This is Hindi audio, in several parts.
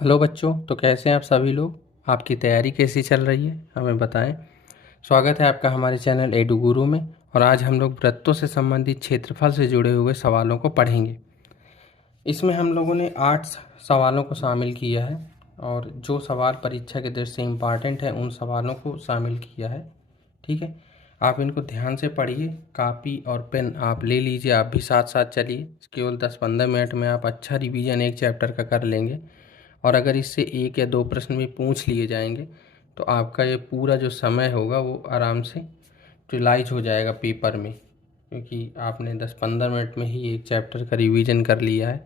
हेलो बच्चों, तो कैसे हैं आप सभी लोग। आपकी तैयारी कैसी चल रही है, हमें बताएं। स्वागत है आपका हमारे चैनल एडू गुरु में। और आज हम लोग वृत्तों से संबंधित क्षेत्रफल से जुड़े हुए सवालों को पढ़ेंगे। इसमें हम लोगों ने 8 सवालों को शामिल किया है और जो सवाल परीक्षा के दृष्टि से इम्पॉर्टेंट है उन सवालों को शामिल किया है। ठीक है, आप इनको ध्यान से पढ़िए। कापी और पेन आप ले लीजिए, आप भी साथ साथ चलिए। केवल 10-15 मिनट में आप अच्छा रिवीजन एक चैप्टर का कर लेंगे और अगर इससे 1 या 2 प्रश्न भी पूछ लिए जाएंगे तो आपका ये पूरा जो समय होगा वो आराम से यूटिलाइज हो जाएगा पेपर में, क्योंकि आपने 10-15 मिनट में ही एक चैप्टर का रिवीजन कर लिया है।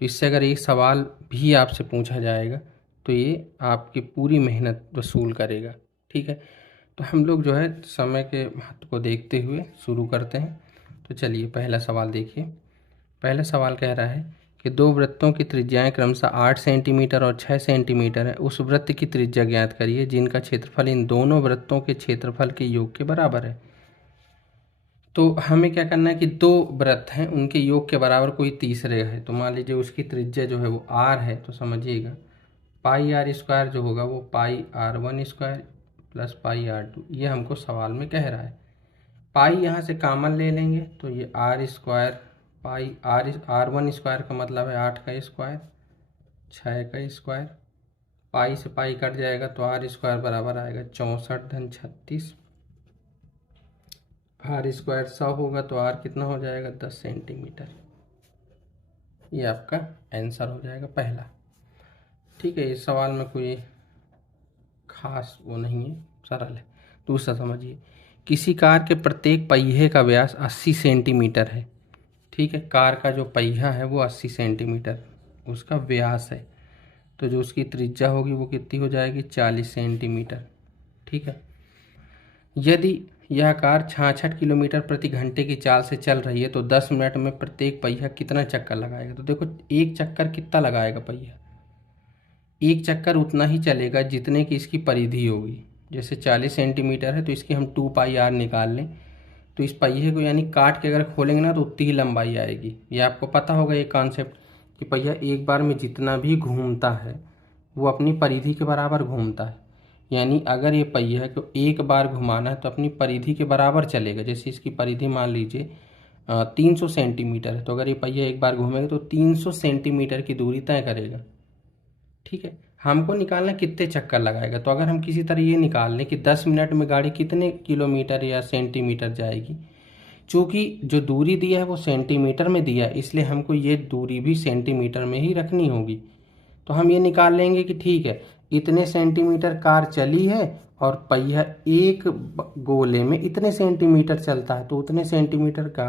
तो इससे अगर एक सवाल भी आपसे पूछा जाएगा तो ये आपकी पूरी मेहनत वसूल करेगा। ठीक है, तो हम लोग जो है समय के महत्व को देखते हुए शुरू करते हैं। तो चलिए पहला सवाल देखिए। पहला सवाल कह रहा है कि दो वृत्तों की त्रिज्याएं क्रमशः 8 सेंटीमीटर और 6 सेंटीमीटर है। उस वृत्त की त्रिज्या ज्ञात करिए जिनका क्षेत्रफल इन दोनों वृत्तों के क्षेत्रफल के योग के बराबर है। तो हमें क्या करना है कि दो वृत्त हैं, उनके योग के बराबर कोई तीसरे है। तो मान लीजिए उसकी त्रिज्या जो है वो r है, तो समझिएगा पाई आर स्क्वायर जो होगा वो पाई r1 square plus pi r2, ये हमको सवाल में कह रहा है। पाई यहाँ से कॉमन ले लेंगे तो ये आर स्क्वायर पाई आर1 स्क्वायर का मतलब है 8 का स्क्वायर 6 का स्क्वायर। पाई से पाई कट जाएगा तो आर स्क्वायर बराबर आएगा 64 धन 36। आर स्क्वायर 100 होगा तो आर कितना हो जाएगा 10 सेंटीमीटर। ये आपका आंसर हो जाएगा पहला। ठीक है, इस सवाल में कोई खास वो नहीं है, सरल है। दूसरा समझिए, किसी कार के प्रत्येक पहिए का व्यास 80 सेंटीमीटर है। ठीक है, कार का जो पहिया है वो 80 सेंटीमीटर उसका व्यास है, तो जो उसकी त्रिज्या होगी वो कितनी हो जाएगी 40 सेंटीमीटर। ठीक है, यदि यह कार 66 किलोमीटर प्रति घंटे की चाल से चल रही है तो 10 मिनट में प्रत्येक पहिया कितना चक्कर लगाएगा। तो देखो, एक चक्कर कितना लगाएगा पहिया, एक चक्कर उतना ही चलेगा जितने की इसकी परिधि होगी। जैसे 40 सेंटीमीटर है तो इसकी हम 2 पाई आर निकाल लें तो इस पहिए को यानी काट के अगर खोलेंगे ना तो उतनी ही लंबाई आएगी। ये आपको पता होगा ये कॉन्सेप्ट कि पहिया एक बार में जितना भी घूमता है वो अपनी परिधि के बराबर घूमता है। यानी अगर ये पहिया को एक बार घुमाना है तो अपनी परिधि के बराबर चलेगा। जैसे इसकी परिधि मान लीजिए 300 सेंटीमीटर है, तो अगर ये पहिया एक बार घूमेगा तो 300 सेंटीमीटर की दूरी तय करेगा। ठीक है, हमको निकालना कितने चक्कर लगाएगा। तो अगर हम किसी तरह ये निकाल लें कि 10 मिनट में गाड़ी कितने किलोमीटर या सेंटीमीटर जाएगी, चूँकि जो दूरी दिया है वो सेंटीमीटर में दिया है इसलिए हमको ये दूरी भी सेंटीमीटर में ही रखनी होगी। तो हम ये निकाल लेंगे कि ठीक है, इतने सेंटीमीटर कार चली है और पहिया एक गोले में इतने सेंटीमीटर चलता है, तो उतने सेंटीमीटर का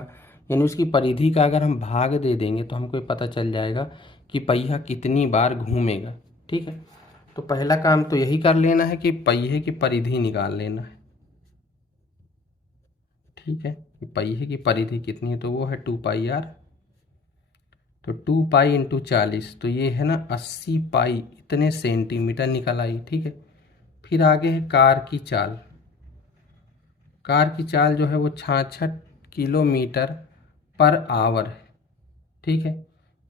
यानी उसकी परिधि का अगर हम भाग दे देंगे तो हमको पता चल जाएगा कि पहिया कितनी बार घूमेगा। ठीक है, तो पहला काम तो यही कर लेना है कि पहिए की परिधि निकाल लेना है। ठीक है, कि पहिए की परिधि कितनी है तो वो है 2 पाई आर। तो 2 पाई × 40 तो ये है ना 80 पाई इतने सेंटीमीटर निकल आई। ठीक है, फिर आगे है कार की चाल। कार की चाल जो है वो 66 किलोमीटर पर आवर है। ठीक है,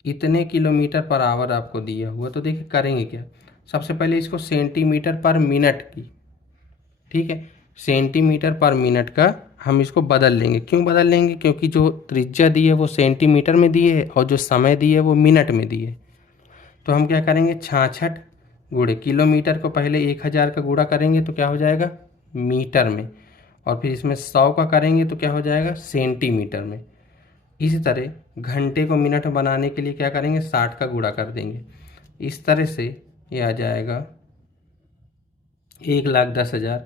इतने किलोमीटर पर आवर आपको दिया हुआ। तो देखिए करेंगे क्या, सबसे पहले इसको सेंटीमीटर पर मिनट की, ठीक है, सेंटीमीटर पर मिनट का हम इसको बदल लेंगे। क्यों बदल लेंगे, क्योंकि जो त्रिज्या दी है वो सेंटीमीटर में दी है और जो समय दी है वो मिनट में दी है। तो हम क्या करेंगे 66 गुणे किलोमीटर को पहले 1000 का गुणा करेंगे तो क्या हो जाएगा मीटर में, और फिर इसमें 100 का करेंगे तो क्या हो जाएगा सेंटीमीटर में। इसी तरह घंटे को मिनट बनाने के लिए क्या करेंगे 60 का गुणा कर देंगे। इस तरह से ये आ जाएगा 1,10,000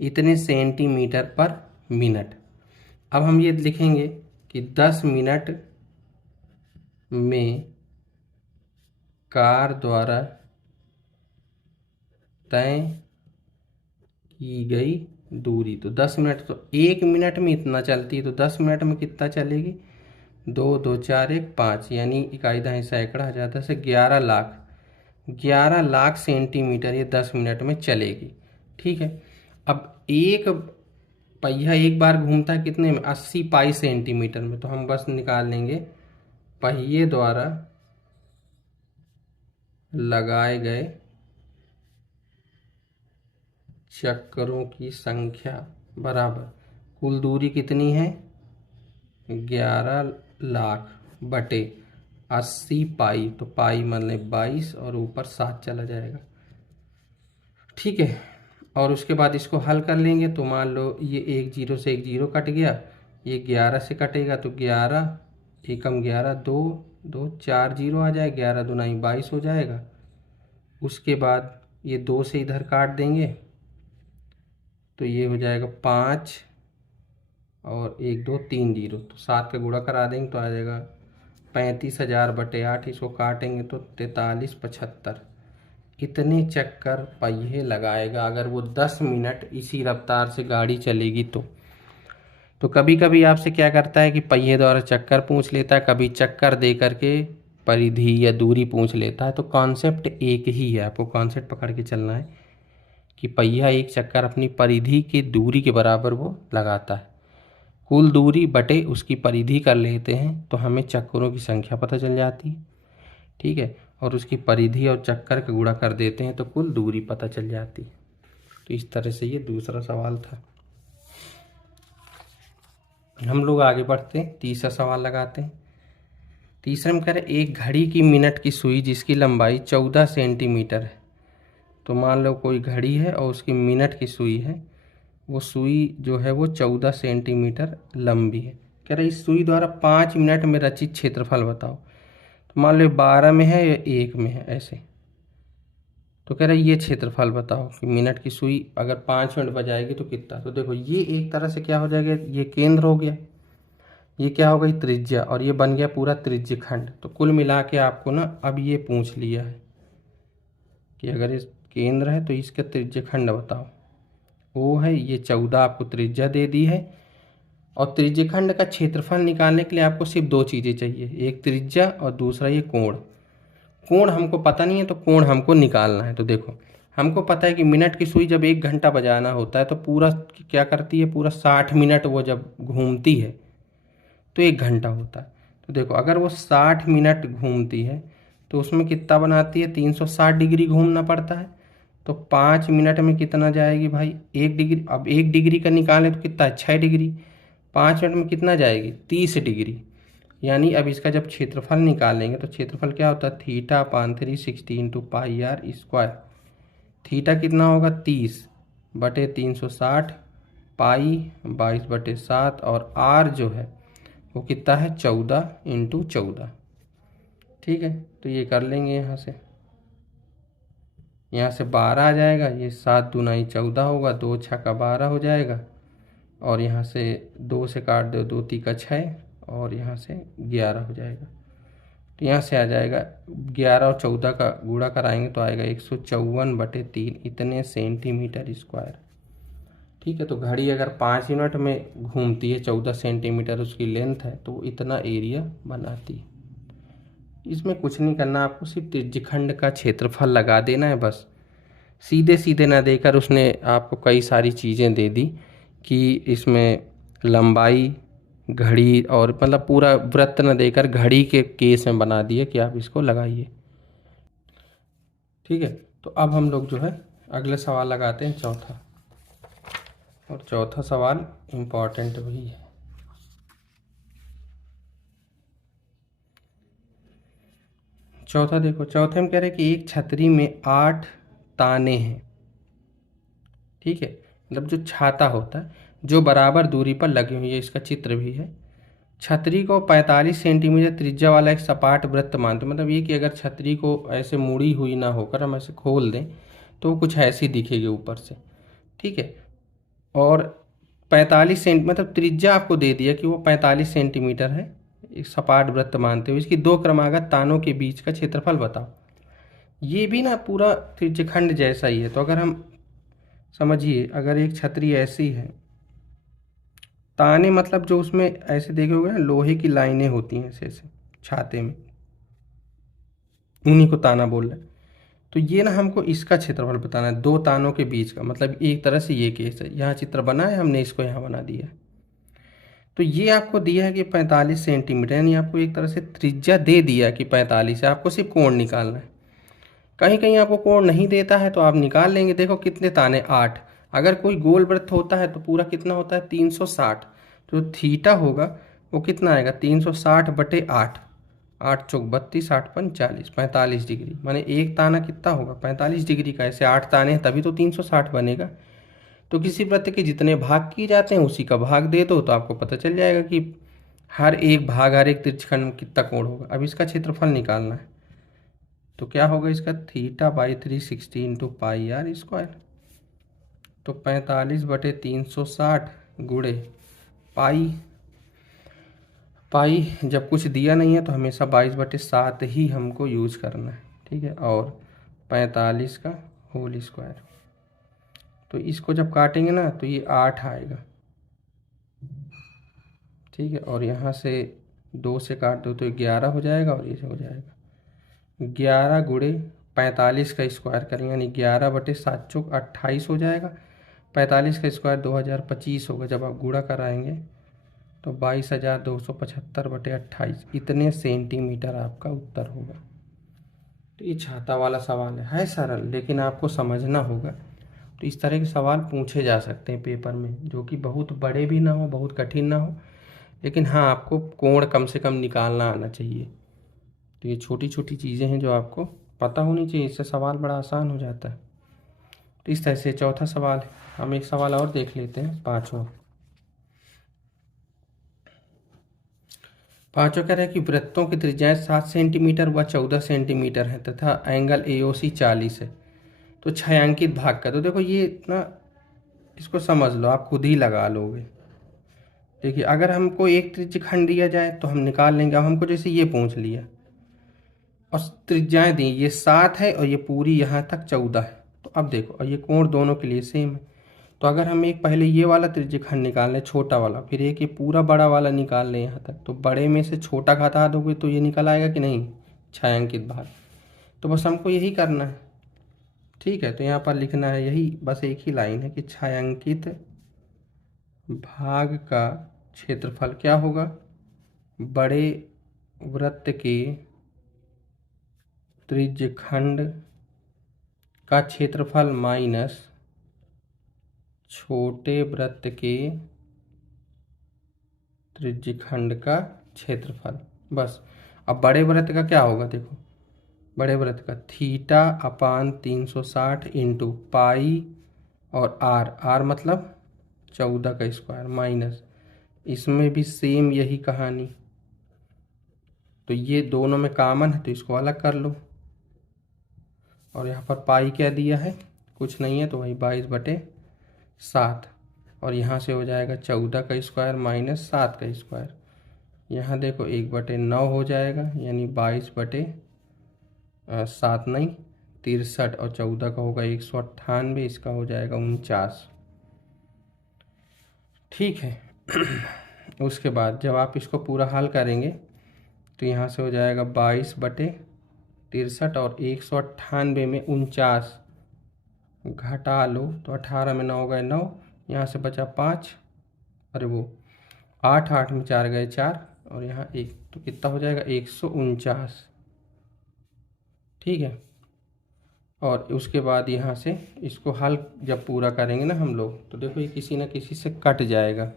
इतने सेंटीमीटर पर मिनट। अब हम ये लिखेंगे कि 10 मिनट में कार द्वारा तय की गई दूरी। तो 10 मिनट, तो 1 मिनट में इतना चलती है तो 10 मिनट में कितना चलेगी 2 2 4 1 5 यानी इकाई दहाई सैकड़ा हजार दस से 11 लाख 11 लाख सेंटीमीटर ये 10 मिनट में चलेगी। ठीक है, अब एक पहिया एक बार घूमता है कितने में 80 पाई सेंटीमीटर में, तो हम बस निकाल लेंगे पहिए द्वारा लगाए गए चक्करों की संख्या बराबर कुल दूरी कितनी है 11 लाख बटे 80 पाई, तो पाई मान लें 22 और ऊपर 7 चला जाएगा। ठीक है, और उसके बाद इसको हल कर लेंगे तो मान लो ये एक जीरो से एक जीरो कट गया, ये 11 से कटेगा तो 11 एकम 11 दो दो 4 जीरो आ जाए, 11 दूनाई 22 हो जाएगा। उसके बाद ये 2 से इधर काट देंगे तो ये हो जाएगा 5 और 1 2 3 जीरो, तो 7 का गुणा करा देंगे तो आ जाएगा 35,000 बटे 8। इसको काटेंगे तो 43,75 इतने चक्कर पहिए लगाएगा अगर वो 10 मिनट इसी रफ्तार से गाड़ी चलेगी तो कभी कभी आपसे क्या करता है कि पहिए द्वारा चक्कर पूछ लेता है, कभी चक्कर दे करके परिधि या दूरी पूछ लेता है। तो कॉन्सेप्ट एक ही है, आपको कॉन्सेप्ट पकड़ के चलना है कि पहिया एक चक्कर अपनी परिधि की दूरी के बराबर वो लगाता है। कुल दूरी बटे उसकी परिधि कर लेते हैं तो हमें चक्करों की संख्या पता चल जाती है। ठीक है, और उसकी परिधि और चक्कर का गुणा कर देते हैं तो कुल दूरी पता चल जाती है। तो इस तरह से ये दूसरा सवाल था। हम लोग आगे बढ़ते हैं, तीसरा सवाल लगाते हैं। तीसरे में कह रहे एक घड़ी की मिनट की सुई जिसकी लंबाई 14 सेंटीमीटर है। तो मान लो कोई घड़ी है और उसकी मिनट की सुई है, वो सुई जो है वो 14 सेंटीमीटर लंबी है। कह रहे इस सुई द्वारा 5 मिनट में रचित क्षेत्रफल बताओ। तो मान लो 12 में है या 1 में है ऐसे, तो कह रहे ये क्षेत्रफल बताओ कि मिनट की सुई अगर 5 मिनट बजाएगी तो कितना। तो देखो ये एक तरह से क्या हो जाएगा, ये केंद्र हो गया, ये क्या हो गई त्रिज्या, और ये बन गया पूरा त्रिज्य खंड। तो कुल मिला के आपको ना अब ये पूछ लिया है कि अगर इस केंद्र है तो इसका त्रिज्य खंड बताओ। वो है ये 14 आपको त्रिज्या दे दी है, और त्रिज्य खंड का क्षेत्रफल निकालने के लिए आपको सिर्फ 2 चीज़ें चाहिए, एक त्रिज्या और दूसरा ये कोण। कोण हमको पता नहीं है तो कोण हमको निकालना है। तो देखो हमको पता है कि मिनट की सुई जब 1 घंटा बजाना होता है तो पूरा क्या करती है, पूरा 60 मिनट वो जब घूमती है तो 1 घंटा होता है। तो देखो अगर वो 60 मिनट घूमती है तो उसमें कितना बनाती है, 360 डिग्री घूमना पड़ता है। तो 5 मिनट में कितना जाएगी भाई, 1 डिग्री। अब 1 डिग्री का निकालें तो कितना है, 6 डिग्री। 5 मिनट में कितना जाएगी, 30 डिग्री। यानी अब इसका जब क्षेत्रफल निकालेंगे तो क्षेत्रफल क्या होता है, theta upon 360 into pi r square. Theta कितना होगा 30 बटे 360, पाई 22 बटे 7, और आर जो है वो कितना है 14 इंटू 14। ठीक है, तो ये कर लेंगे यहाँ से 12 आ जाएगा, ये 7 दूनाई 14 होगा, 2 छक्का 12 हो जाएगा, और यहाँ से 2 से काट दो, 2 तीका 6, और यहाँ से 11 हो जाएगा। तो यहाँ से आ जाएगा 11 और 14 का गुणा कराएंगे तो आएगा 154 बटे 3 इतने सेंटीमीटर स्क्वायर। ठीक है, तो घड़ी अगर 5 मिनट में घूमती है, 14 सेंटीमीटर उसकी लेंथ है, तो इतना एरिया बनाती है। इसमें कुछ नहीं करना, आपको सिर्फ त्रिज्यखंड का क्षेत्रफल लगा देना है बस। सीधे सीधे ना देकर उसने आपको कई सारी चीज़ें दे दी कि इसमें लंबाई, घड़ी, और मतलब पूरा वृत्त न देकर घड़ी के केस में बना दिए कि आप इसको लगाइए। ठीक है, तो अब हम लोग जो है अगले सवाल लगाते हैं, चौथा। और चौथा सवाल इम्पॉर्टेंट भी है। चौथा देखो, चौथे में कह रहे हैं कि एक छतरी में 8 ताने हैं। ठीक है, मतलब जो छाता होता है जो बराबर दूरी पर लगे हुए, इसका चित्र भी है। छतरी को 45 सेंटीमीटर त्रिज्या वाला एक सपाट वृत्त मानते, मतलब ये कि अगर छतरी को ऐसे मुड़ी हुई ना होकर हम ऐसे खोल दें तो वो कुछ ऐसी दिखेगी ऊपर से। ठीक है, और 45 सेंट मतलब त्रिज्या आपको दे दिया कि वो 45 सेंटीमीटर है, एक सपाट वृत्त मानते हुए इसकी 2 क्रमागत तानों के बीच का क्षेत्रफल बताओ। ये भी ना पूरा त्रिज्यखंड जैसा ही है। तो अगर हम समझिए, अगर एक छतरी ऐसी है, ताने मतलब जो उसमें ऐसे देखे होगे ना, लोहे की लाइनें होती हैं ऐसे ऐसे छाते में, उन्हीं को ताना बोल रहे हैं। तो ये ना हमको इसका क्षेत्रफल बताना है, 2 तानों के बीच का। मतलब एक तरह से ये केस है, यहाँ चित्र बना है, हमने इसको यहाँ बना दिया है। तो ये आपको दिया है कि 45 सेंटीमीटर, यानी आपको एक तरह से त्रिज्या दे दिया कि 45 है, आपको सिर्फ कोण निकालना है। कहीं कहीं आपको कोण नहीं देता है तो आप निकाल लेंगे। देखो कितने ताने, 8। अगर कोई गोल वृत्त होता है तो पूरा कितना होता है, 360। जो थीटा होगा वो कितना आएगा, 360/8। 8 चौक 32, 8 पंच 40, 45 डिग्री। माने एक ताना कितना होगा, 45 डिग्री का। ऐसे 8 ताने हैं तभी तो 360 बनेगा। तो किसी वृत्त के जितने भाग किए जाते हैं उसी का भाग दे दो तो आपको पता चल जाएगा कि हर एक भाग, हर एक तिरछखंड में कितना कोण होगा। अब इसका क्षेत्रफल निकालना है तो क्या होगा इसका, θ/360 इंटू पाई आर स्क्वायर। तो 45/360 गुणे पाई। पाई जब कुछ दिया नहीं है तो हमेशा 22/7 ही हमको यूज करना है, ठीक है। और 45 का होल स्क्वायर। तो इसको जब काटेंगे ना तो ये 8 आएगा, ठीक है। और यहाँ से 2 से काट दो तो 11 हो जाएगा और ये हो जाएगा 11 गुणे 45 का स्क्वायर करेंगे, यानी 11/7 चौक 28 हो जाएगा। 45 का स्क्वायर 2025 होगा। जब आप गुणा कराएंगे तो 22,275/28 इतने सेंटीमीटर आपका उत्तर होगा। तो ये छाता वाला सवाल है सरल, लेकिन आपको समझना होगा। तो इस तरह के सवाल पूछे जा सकते हैं पेपर में, जो कि बहुत बड़े भी ना हो, बहुत कठिन ना हो, लेकिन हाँ आपको कोण कम से कम निकालना आना चाहिए। तो ये छोटी छोटी चीज़ें हैं जो आपको पता होनी चाहिए, इससे सवाल बड़ा आसान हो जाता है। तो इस तरह से चौथा सवाल है। हम एक सवाल और देख लेते हैं, पाँचवा कह रहे हैं कि वृत्तों की त्रिज्याएं 7 सेंटीमीटर व 14 सेंटीमीटर है तथा एंगल AOC 40 है। तो छायांकित भाग का, तो देखो ये इतना, इसको समझ लो, आप खुद ही लगा लोगे। देखिए अगर हमको एक त्रिज्यखंड दिया जाए तो हम निकाल लेंगे। अब हमको जैसे ये पूछ लिया और त्रिज्याएं दी, ये 7 है और ये पूरी यहाँ तक 14 है। तो अब देखो, और ये कोण दोनों के लिए सेम है। तो अगर हम एक पहले ये वाला त्रिज्यखंड निकाल लें, छोटा वाला, फिर एक ये पूरा बड़ा वाला निकाल लें यहाँ तक, तो बड़े में से छोटा घटा दोगे तो ये निकल आएगा कि नहीं, छायांकित भाग। तो बस हमको यही करना है, ठीक है। तो यहाँ पर लिखना है यही, बस एक ही लाइन है कि छायांकित भाग का क्षेत्रफल क्या होगा, बड़े वृत्त के त्रिज्यखंड का क्षेत्रफल माइनस छोटे वृत्त के त्रिज्यखंड का क्षेत्रफल। बस अब बड़े वृत्त का क्या होगा, देखो बड़े वृत्त का θ/360 इंटू पाई और आर मतलब 14 का स्क्वायर माइनस, इसमें भी सेम यही कहानी। तो ये दोनों में कॉमन है तो इसको अलग कर लो। और यहाँ पर पाई क्या दिया है, कुछ नहीं है, तो वही 22/7। और यहाँ से हो जाएगा 14 का स्क्वायर माइनस 7 का स्क्वायर। यहाँ देखो 1/9 हो जाएगा, यानी 22/7 नहीं 63, और 14 का होगा 198, इसका हो जाएगा 49, ठीक है। उसके बाद जब आप इसको पूरा हल करेंगे तो यहाँ से हो जाएगा 22/63 और 198 में 49 घटा लो तो 18 में 9 गए 9, यहाँ से बचा 5, अरे वो 8, 8 में 4 गए 4, और यहाँ 1, तो कितना हो जाएगा 149, ठीक है। और उसके बाद यहाँ से इसको हल जब पूरा करेंगे ना हम लोग, तो देखो ये किसी न किसी से कट जाएगा।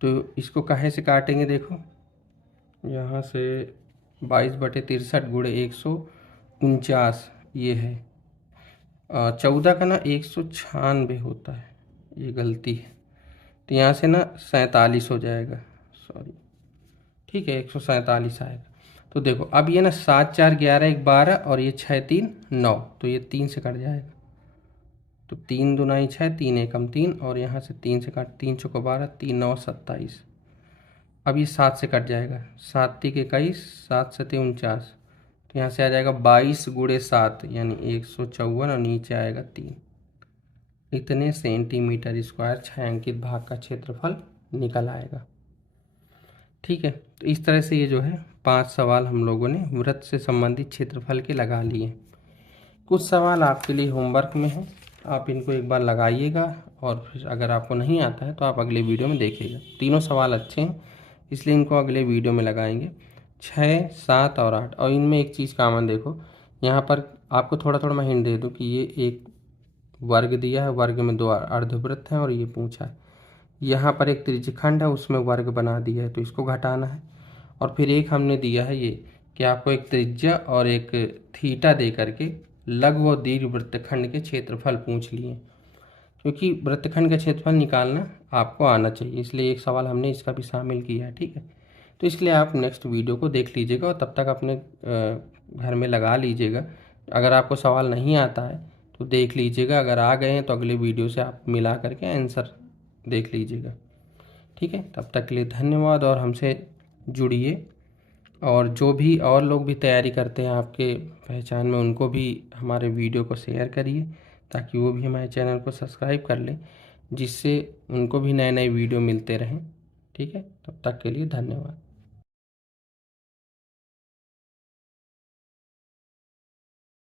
तो इसको काहे से काटेंगे, देखो यहाँ से 22/63 गुणे 149 ये है। 14 का ना 196 होता है, ये गलती है। तो यहाँ से ना 47 हो जाएगा, सॉरी, ठीक है 147 आएगा। तो देखो अब ये ना 7 4 11 1 12 और ये 6 3 9, तो ये 3 से कट जाएगा। तो 3 दूनाई 6, 3 एकम 3, और यहाँ से 3 से काट, 3 चौको 12, 3 9 27। अब ये 7 से कट जाएगा, 7 3 21, 7 7 49, तो यहाँ से आ जाएगा 22 गुणे 7 यानी 154, और नीचे आएगा 3। इतने सेंटीमीटर स्क्वायर छायांकित भाग का क्षेत्रफल निकल आएगा, ठीक है। तो इस तरह से ये जो है 5 सवाल हम लोगों ने वृत्त से संबंधित क्षेत्रफल के लगा लिए। कुछ सवाल आपके लिए होमवर्क में है, आप इनको एक बार लगाइएगा, और फिर अगर आपको नहीं आता है तो आप अगले वीडियो में देखिएगा। तीनों सवाल अच्छे हैं इसलिए इनको अगले वीडियो में लगाएंगे। 6, 7 और 8, और इनमें एक चीज़ कॉमन देखो, यहाँ पर आपको थोड़ा थोड़ा मैं हिंट दे दूँ कि ये एक वर्ग दिया है, वर्ग में 2 अर्धवृत्त हैं और ये पूंछा है। यहाँ पर एक त्रिज्यखंड है, उसमें वर्ग बना दिया है, तो इसको घटाना है। और फिर एक हमने दिया है ये कि आपको एक त्रिज्या और एक थीटा दे करके लघु और दीर्घ वृत्तखंड के क्षेत्रफल पूछ लिए, क्योंकि वृत्तखंड का क्षेत्रफल निकालना आपको आना चाहिए, इसलिए एक सवाल हमने इसका भी शामिल किया है। ठीक है, तो इसलिए आप नेक्स्ट वीडियो को देख लीजिएगा और तब तक अपने घर में लगा लीजिएगा। अगर आपको सवाल नहीं आता है तो देख लीजिएगा, अगर आ गए हैं तो अगले वीडियो से आप मिला करके आंसर देख लीजिएगा। ठीक है, तब तक के लिए धन्यवाद और हमसे जुड़िए, और जो भी और लोग भी तैयारी करते हैं आपके पहचान में, उनको भी हमारे वीडियो को शेयर करिए ताकि वो भी हमारे चैनल को सब्सक्राइब कर लें, जिससे उनको भी नए नए वीडियो मिलते रहें। ठीक है, तब तक के लिए धन्यवाद।